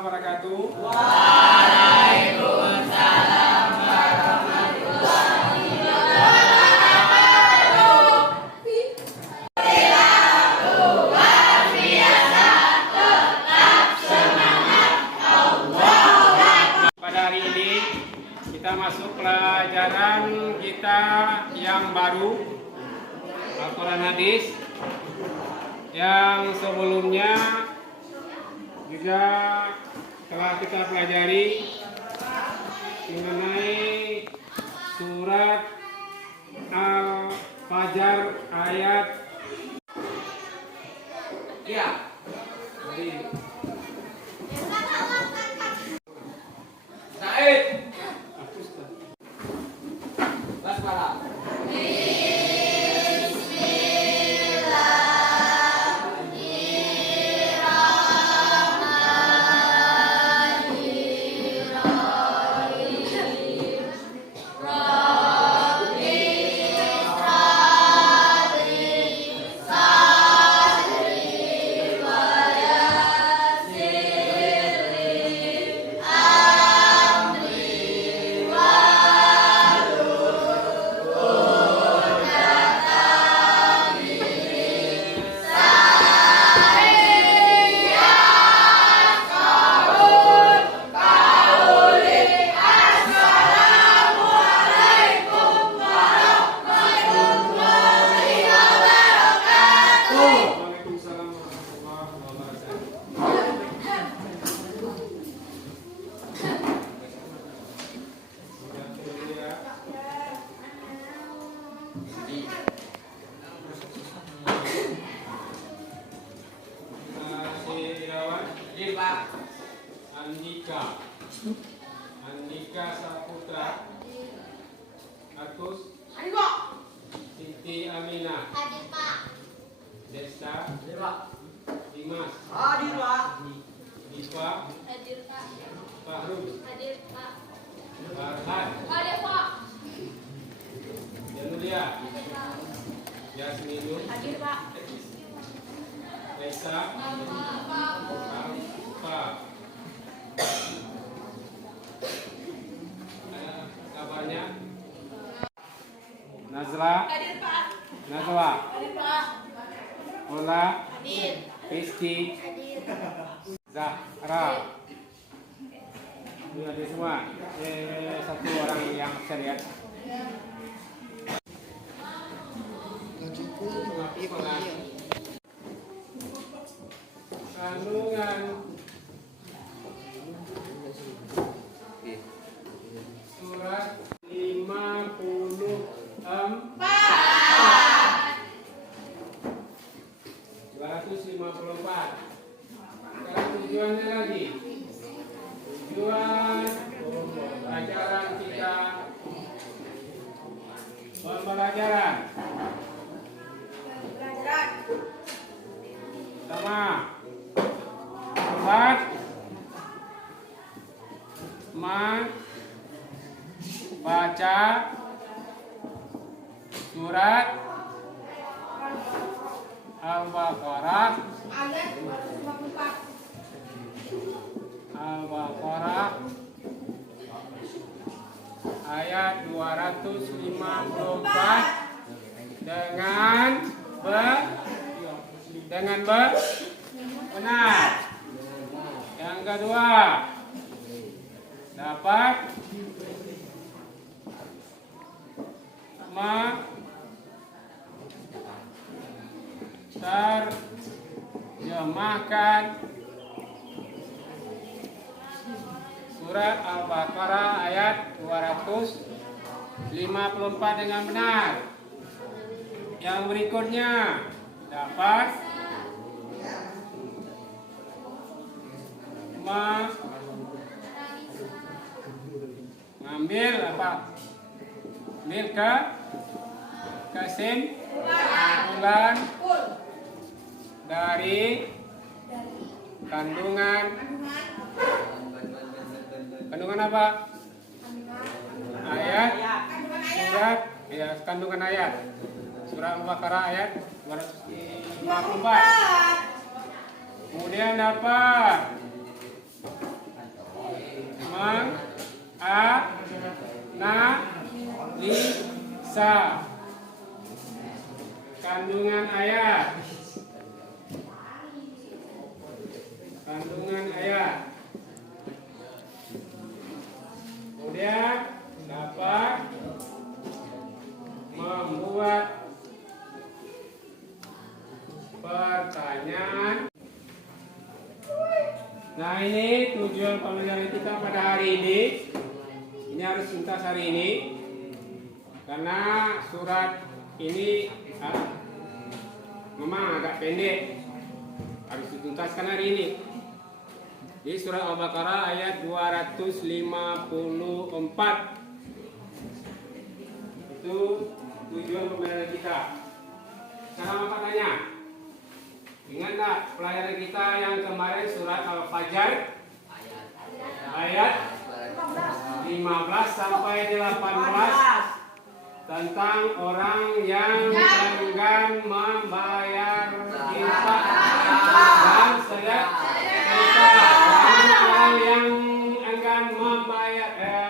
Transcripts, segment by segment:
wabarakatuh. Waalaikumsalam warahmatullahi wabarakatuh. Perilaku luar biasa, tetap semangat. Allahu Akbar. Pada hari ini kita masuk pelajaran kita yang baru, Al-Quran Hadis, yang sebelumnya juga telah kita pelajari mengenai surat Al-Fajr ayat Said. Basmalah. Waalaikumsalam warahmatullahi wabarakatuh. Andika Saputra Agus Siti Aminah Desta Dimas Diva Fahrul Farhan Janulia Yasminun Reza Alfa kabarnya Nazla Ola Rizky Zahra. Ini ada semua. Satu orang yang absen ya. Kandungan surat 254. Sekarang tujuannya lagi. Tujuan pelajaran kita pembelajaran sama sobat baca surat Al-Baqarah ayat 254 dengan benar. Yang kedua, dapat terjemahkan surat Al-Baqarah ayat 254 dengan benar. Yang berikutnya dapat mengambil kesimpulan dari kandungan apa? Ayat surat ya, kandungan ayat surah Al-Baqarah ayat 254. Kemudian dapat kandungan ayat. Kemudian dapat membuat pertanyaan. Nah, ini tujuan pembelajaran kita pada hari ini. Ini harus tuntas hari ini karena surat ini memang agak pendek, harus dituntaskan hari ini. Di surat Al-Baqarah ayat 254. Itu tujuan pembelajaran kita. Sekarang apa tanya? Ingat tak pelajaran kita yang kemarin surat Al-Fajr ayat 15 sampai 18 tentang orang yang enggan membayar infak dan sedekah. Orang yang enggan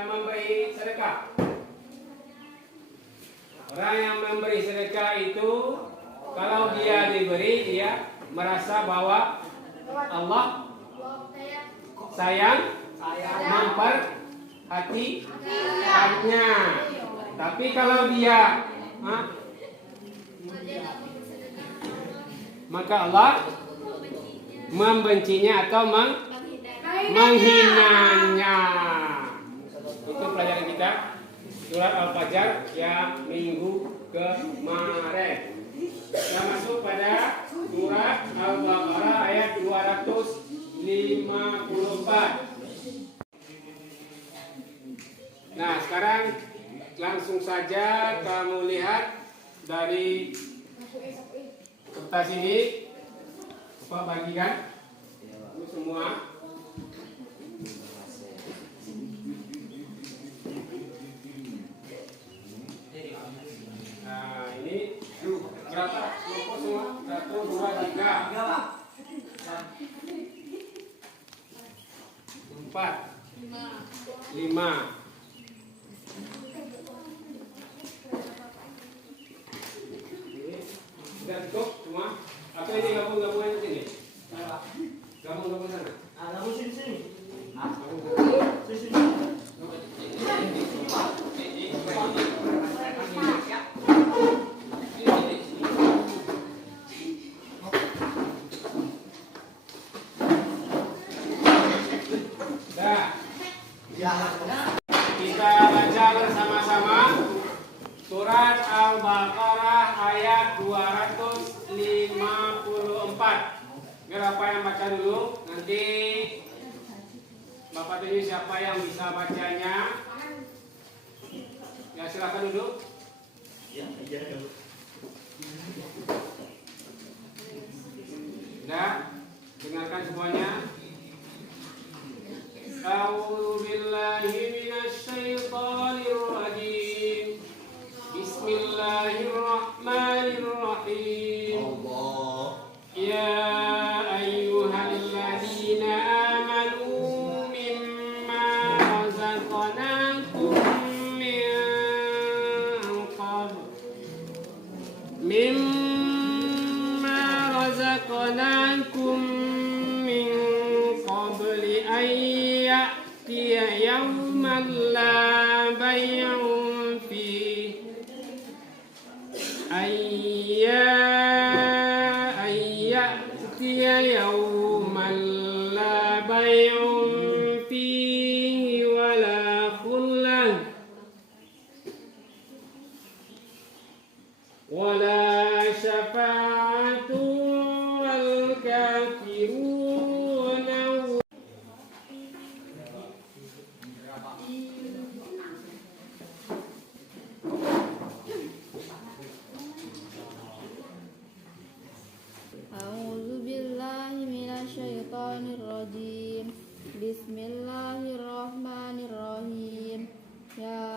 memberi sedekah. Orang yang memberi sedekah itu kalau dia diberi, dia merasa bahwa Allah sayang memperhatikannya. Tapi kalau dia maka Allah membencinya atau menghinanya. Itu pelajaran kita surat Al-Fajr yang minggu kemarin. Kita masuk pada surat Al-Baqarah ayat 254. Nah, sekarang langsung saja kamu lihat dari kertas ini. Bapak bagikan itu semua. Nah, ini berapa? Kelompok semua? 1, 2, 3, 4, 5. Sudah cukup semua? Atau ini gabung-gabungan di sini? Gabung-gabung sana? Gabung sini. Kita baca bersama-sama surat Al-Baqarah ayat 254. Biar apa yang baca dulu, nanti Bapak tunjuk siapa yang bisa bacanya. Ya, silakan duduk. Sudah, dengarkan semuanya. A'udzu billahi minasy syaithanir rajim. Bismillahirrahmanirrahim. Ya ayyuhalladzina amanu mimma razaqnakum min qabli an ya'tiya yawman la bay'un fihi yawman la bay'un fihi wala khullah wala syafa'atu wal kafiruna. A'udzu billahi minasy syaithanir rajim. Bismillahirrahmanirrahim. Ya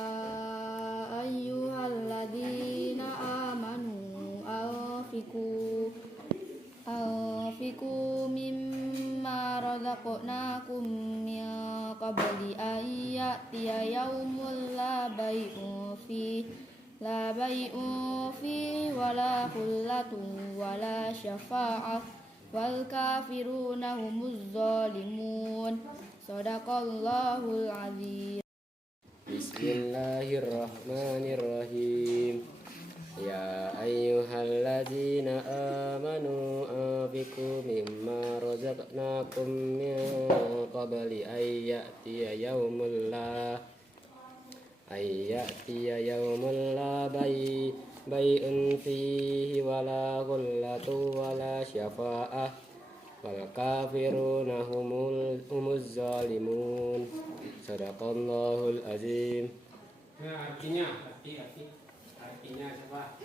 ayyuhalladzina amanu anfiqu mimma razaqnakum min qabli an ya'tiya yawmun la bay'un fihi wala khullatun wala syafa'ah wal kafiruna humuz zalimun. Shadaqallahul azim. Bismillahirrahmanirrahim. Ya ayyuhalladzina amanu anfiqu mimma razaqnakum min qabli ayyatiya yawmul la bai'un fihi wala ghullatu wala syafa'ah wal kafiruna humuz zalimun. Shadaqallahul azim. Nah, artinya coba.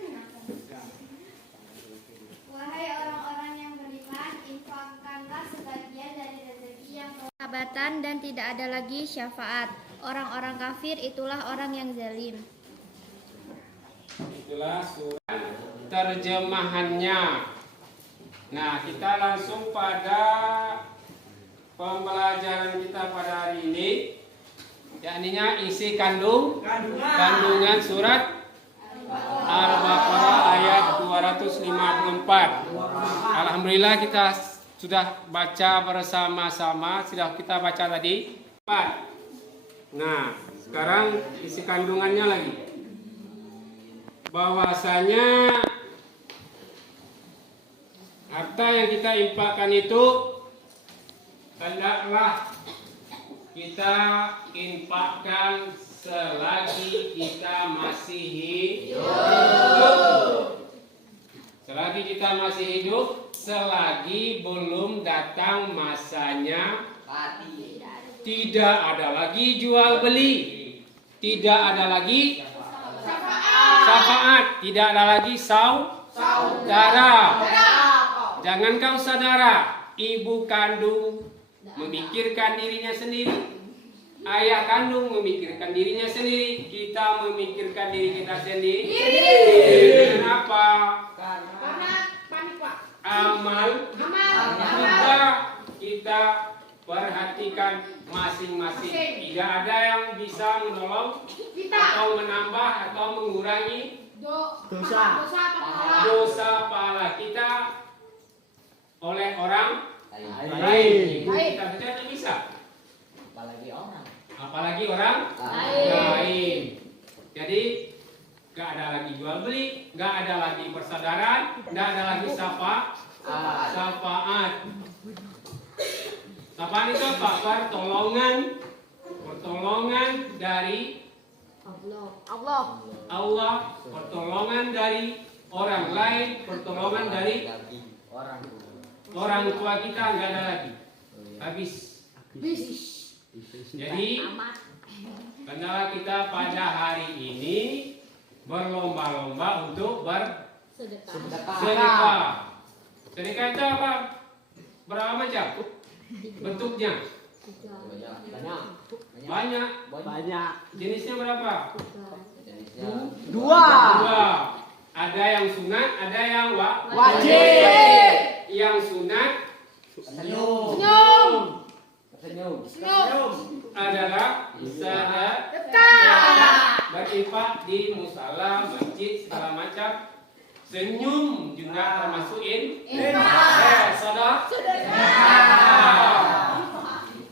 Wahai orang-orang yang beriman, infakkanlah sebagian dari rezeki yang sahabatan dan tidak ada lagi syafaat. Orang-orang kafir itulah orang yang zalim. Itulah surat terjemahannya. Nah, kita langsung pada pembelajaran kita pada hari ini, yakninya isi kandungan surat Al-Baqarah ayat 254. Alhamdulillah kita sudah baca bersama-sama, sudah kita baca tadi 4. Nah, sekarang isi kandungannya lagi. Bahwasanya harta yang kita infakkan itu hendaklah kita infakkan selagi kita masih hidup. Selagi kita masih hidup, selagi belum datang masanya Mati. tidak ada lagi jual beli, tidak ada lagi syafaat, tidak ada lagi saudara. Jangan kau saudara, ibu kandung memikirkan dirinya sendiri, ayah kandung memikirkan dirinya sendiri, kita memikirkan diri kita sendiri. Kenapa? Karena panik, Pak. Amal kita perhatikan masing-masing. Tidak ada yang bisa menolong atau menambah atau mengurangi dosa pahala kita oleh orang lain. Kita saja tidak bisa. Apalagi orang lain. Jadi gak ada lagi jual beli, gak ada lagi persaudaraan, gak ada lagi syafaat. Syafaat itu apa? Pertolongan dari Allah, pertolongan dari orang lain, pertolongan dari orang tua kita nggak ada lagi, habis. Jadi hendaklah kita pada hari ini berlomba-lomba untuk bersedekah. Sedekah itu apa? Berapa macam bentuknya? Banyak. Jenisnya berapa? Dua. Ada yang sunat, ada yang wajib. Yang sunat senyum adalah sedekah, berinfak di musala, masjid, segala macam. Senyum juga termasuk sedekah.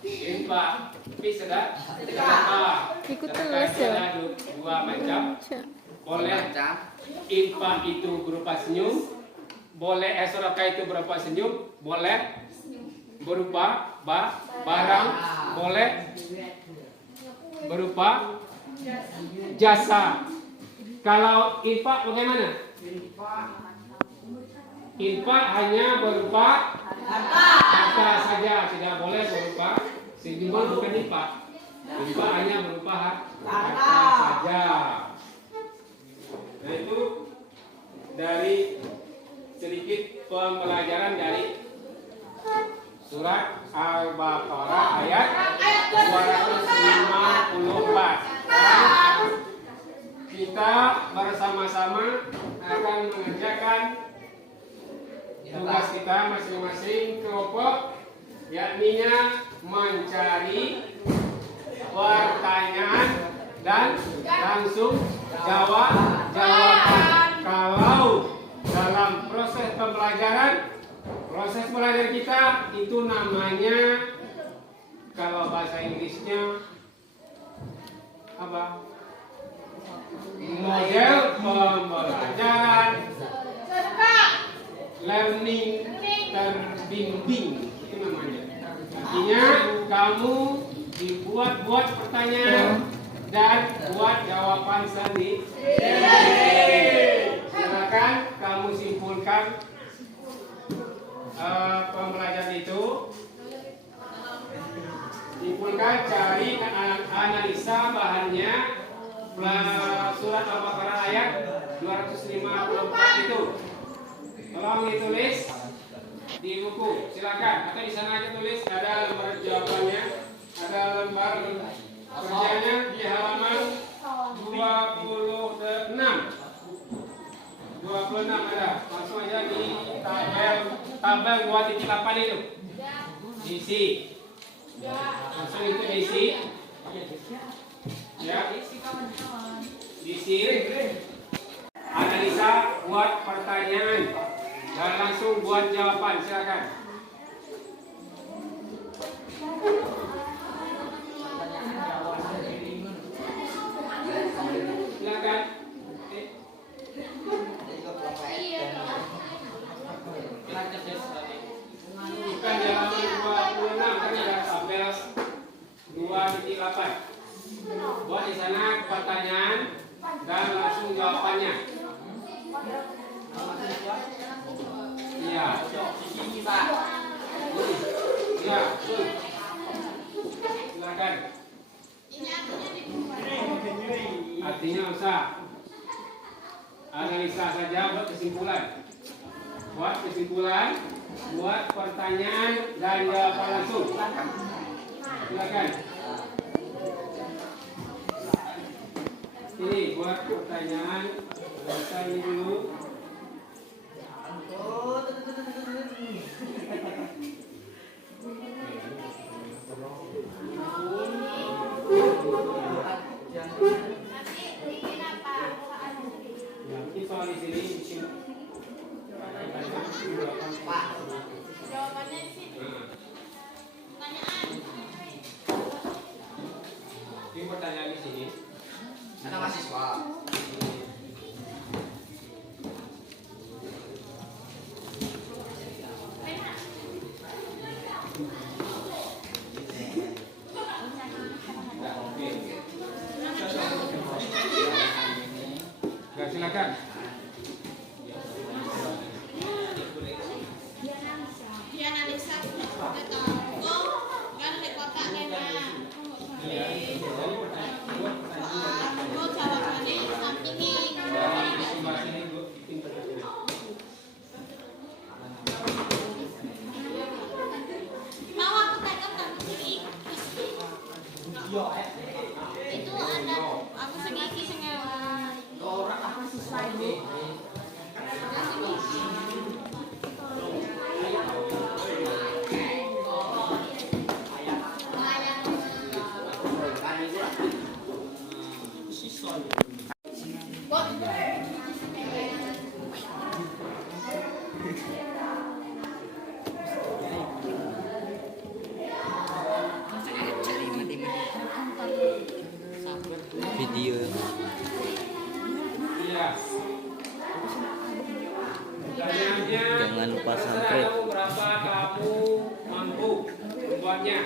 Infak, tapi sedekah. Sedekah dua macam. Boleh infak itu berupa senyum, boleh sedekah itu berupa senyum, boleh berupa barang, boleh berupa jasa. Kalau infak bagaimana? Infak hanya berupa harta saja, tidak boleh berupa senyum, bukan infak. Infak hanya berupa harta saja. Nah, itu dari sedikit pembelajaran dari surat Al-Baqarah ayat 254. Kita bersama-sama akan mengerjakan tugas kita masing-masing kelompok, yakninya mencari pertanyaan dan langsung jawaban. Kalau dalam proses pembelajaran Proses belajar kita itu namanya, kalau bahasa Inggrisnya apa? Model pembelajaran learning terbimbing, itu namanya. Artinya kamu dibuat pertanyaan dan buat jawaban sendiri. Silakan kamu simpulkan pembelajaran itu. Simpulkan, cari analisa bahannya. Surat Al-Baqarah ayat 254 itu. Tolong ditulis di buku, silakan. Atau di sana aja tulis, ada lembar jawabannya, ada lembar kerjanya di halaman 26. 26 ada. Langsung aja di tabel 2.8 itu. Isi. Langsung itu diisi. Ya. Diisi. Analisa, buat pertanyaan dan langsung buat jawaban, silakan. Silakan. Bukan di halaman 26 kan ada tabel 2.8. Buat di sana pertanyaan dan langsung jawabannya. Iya. Iya. Silakan. Artinya usah. Analisa saja buat kesimpulan. Buat kesimpulan, buat pertanyaan dan jawaban langsung. Silakan. Ini buat pertanyaan, baca ini dulu. Ini soal di sini. Jawabannya di sini. Pertanyaan. Ini pertanyaan di sini. Ada mahasiswa. Ya, silakan. Dianalisa kan di kotak memang. Mau jawabannya sampingin. Mau aku tangkap tapi sini. Itu ada aku segigi sengaja. Mahasiswa ini. Video. Iya. Pertanyaannya, Jangan lupa terserah subscribe. kamu berapa kamu mampu membuatnya.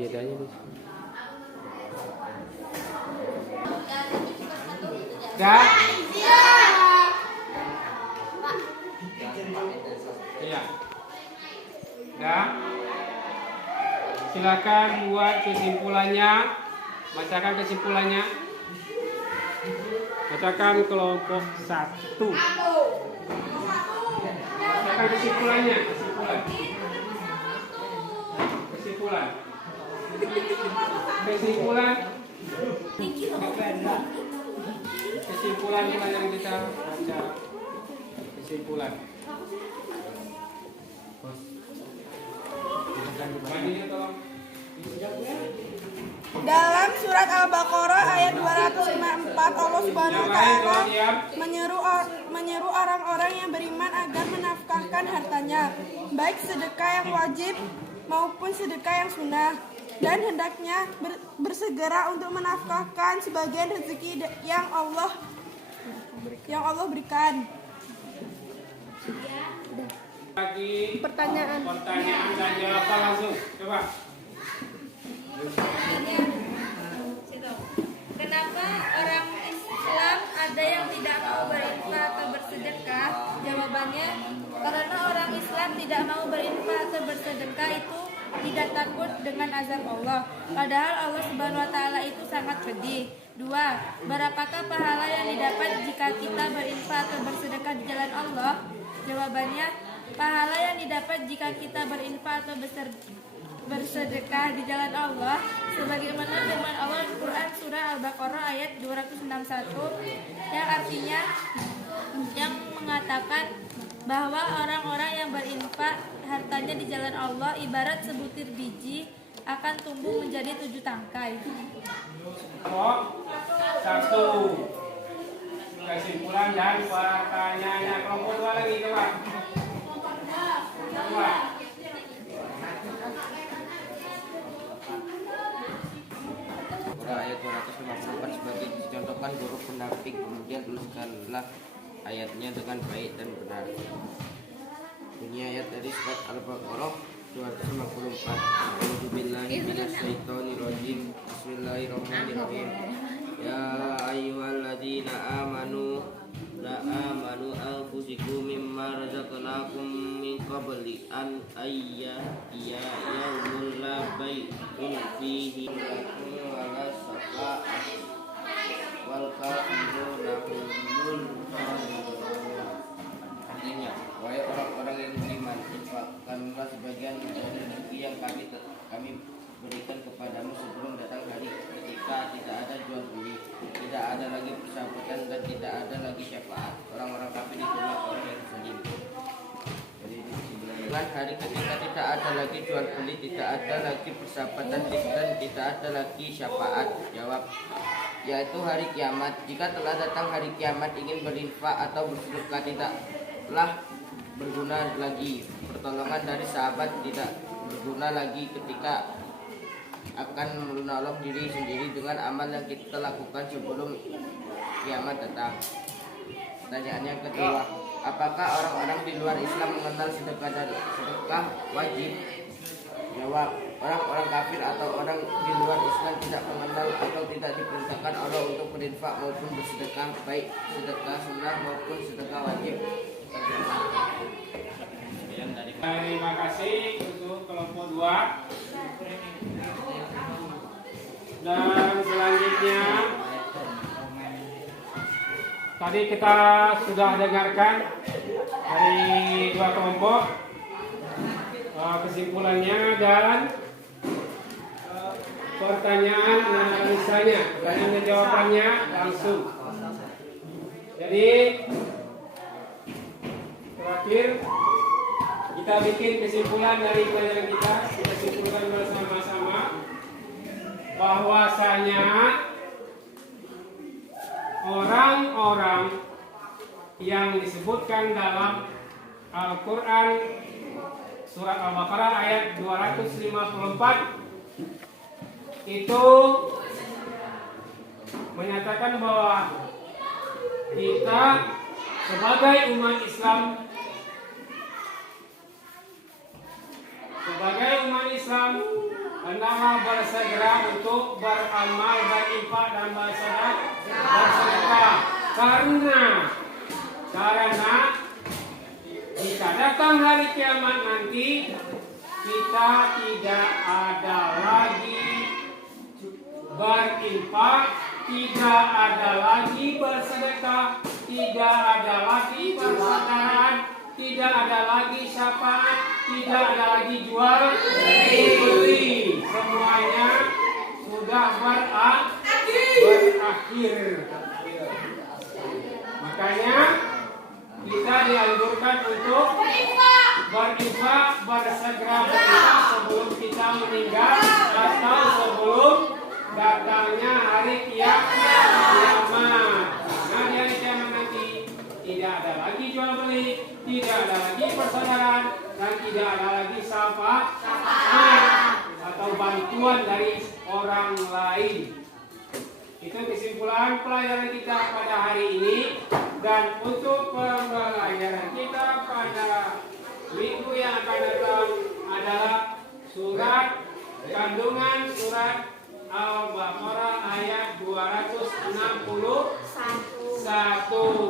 Ya tanya deh. Dan iya. Dan silakan buat kesimpulannya. Bacakan kesimpulannya. Bacakan kelompok 1. Bacakan kesimpulannya. Kesimpulan. Kesimpulan yang kita baca. Kesimpulan. Bandingnya tolong. Dalam surat Al-Baqarah ayat 254 Allah Subhanahu wa taala menyeru orang-orang yang beriman agar menafkahkan hartanya, baik sedekah yang wajib maupun sedekah yang sunnah, dan hendaknya bersegera untuk menafkahkan sebagian rezeki yang Allah berikan. Lagi Pertanyaan. dan jawaban langsung. Coba. Kenapa orang Islam ada yang tidak mau berinfak atau bersedekah? Jawabannya, karena orang Islam tidak mau berinfak atau bersedekah itu tidak takut dengan azab Allah. Padahal Allah Subhanahu wa taala itu sangat pedih. 2. Berapakah pahala yang didapat jika kita berinfak atau bersedekah di jalan Allah? Jawabannya, pahala yang didapat jika kita berinfak atau bersedekah di jalan Allah sebagaimana firman Allah di Quran surah Al-Baqarah ayat 261 yang artinya yang mengatakan bahwa orang-orang yang berinfak hartanya di jalan Allah ibarat sebutir biji akan tumbuh menjadi 7 tangkai. Satu. Kesimpulan dan pertanyaannya. Kelompok 2 lagi coba. Coba. Ayat 254 sebagai dicontohkan huruf penapik, kemudian tuliskanlah ayatnya dengan baik dan benar. Bunyi ayat dari surat Al-Baqarah 254. A'udzubillahi minasyaitonirrajim. Bismillahirrahmanirrahim. Ya ayyuhalladzina amanu la amanu anfusikum mimma razaqnakum min qabli an yaumul la bai'un fihi wala shafa'ah wal kafiruna humul zalimun. Artinya, wahai orang-orang yang beriman, infakkanlah sebagian dari rezeki yang kami berikan kepadamu sebelum datang hari ketika tidak ada jual beli, tidak ada lagi persahabatan dan tidak ada lagi syafaat. Orang-orang kafir itulah orang yang zalim. Dengan hari ketika tidak ada lagi jual beli, tidak ada lagi persahabatan dan tidak ada lagi syafaat. Jawab, yaitu hari kiamat. Jika telah datang hari kiamat, ingin berinfak atau bersedekah tidaklah berguna lagi. Pertolongan dari sahabat tidak berguna lagi ketika akan menolong diri sendiri dengan amal yang kita lakukan sebelum kiamat datang. Pertanyaan yang kedua, apakah orang-orang di luar Islam mengenal sedekah dan sedekah wajib? Jawab, orang-orang kafir atau orang di luar Islam tidak mengenal atau tidak diperintahkan Allah untuk berinfak maupun bersedekah, baik sedekah sunnah maupun sedekah wajib. Terima kasih untuk kelompok 2. Dan selanjutnya tadi kita sudah dengarkan dari 2 kelompok kesimpulannya dan pertanyaan analisanya dan jawabannya langsung. Jadi terakhir kita bikin kesimpulan dari pelajaran kita simpulkan bersama-sama bahwasanya orang-orang yang disebutkan dalam Al-Quran surat Al-Baqarah ayat 254 itu menyatakan bahwa kita sebagai umat Islam hendaklah bersegera untuk beramal, berinfak dan bersedekah karena jika datang hari kiamat nanti kita tidak ada lagi berinfak, tidak ada lagi bersedekah, tidak ada lagi persaudaraan, tidak ada lagi syafaat, tidak ada lagi jual beli. Semuanya sudah berakhir. Makanya kita dianjurkan untuk berinfak. berinfak, bersegera berinfak sebelum kita meninggal atau sebelum datangnya hari kiamat. Nah, di hari kiamat nanti tidak ada lagi jual beli, tidak ada lagi persaudaraan, dan tidak ada lagi syafaat atau bantuan dari orang lain. Itu kesimpulan pelajaran kita pada hari ini. Dan untuk pembelajaran kita pada minggu yang akan datang adalah surat kandungan surat Al-Baqarah ayat 261.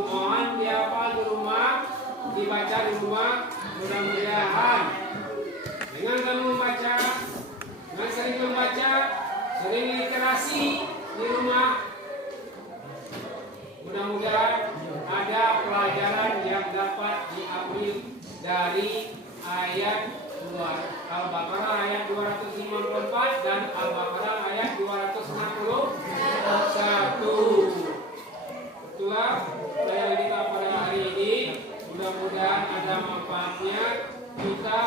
Mohon dihafal di rumah, dibaca di rumah. Mudah-mudahan dengan kamu membaca, dengan sering membaca, sering literasi di rumah, mudah-mudahan ada pelajaran yang dapat diambil dari ayat 2 Al-Baqarah ayat 254 dan Al-Baqarah ayat 261. Itulah pelajaran kita pada hari ini. Mudah-mudahan ada manfaatnya kita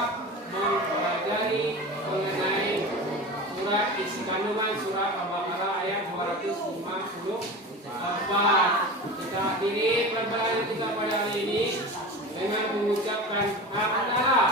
mempelajari mengenai surat isi kandungan surat Al-Baqarah ayat 254. Kita akhiri pelajaran kita pada hari ini dengan mengucapkan hamdalah.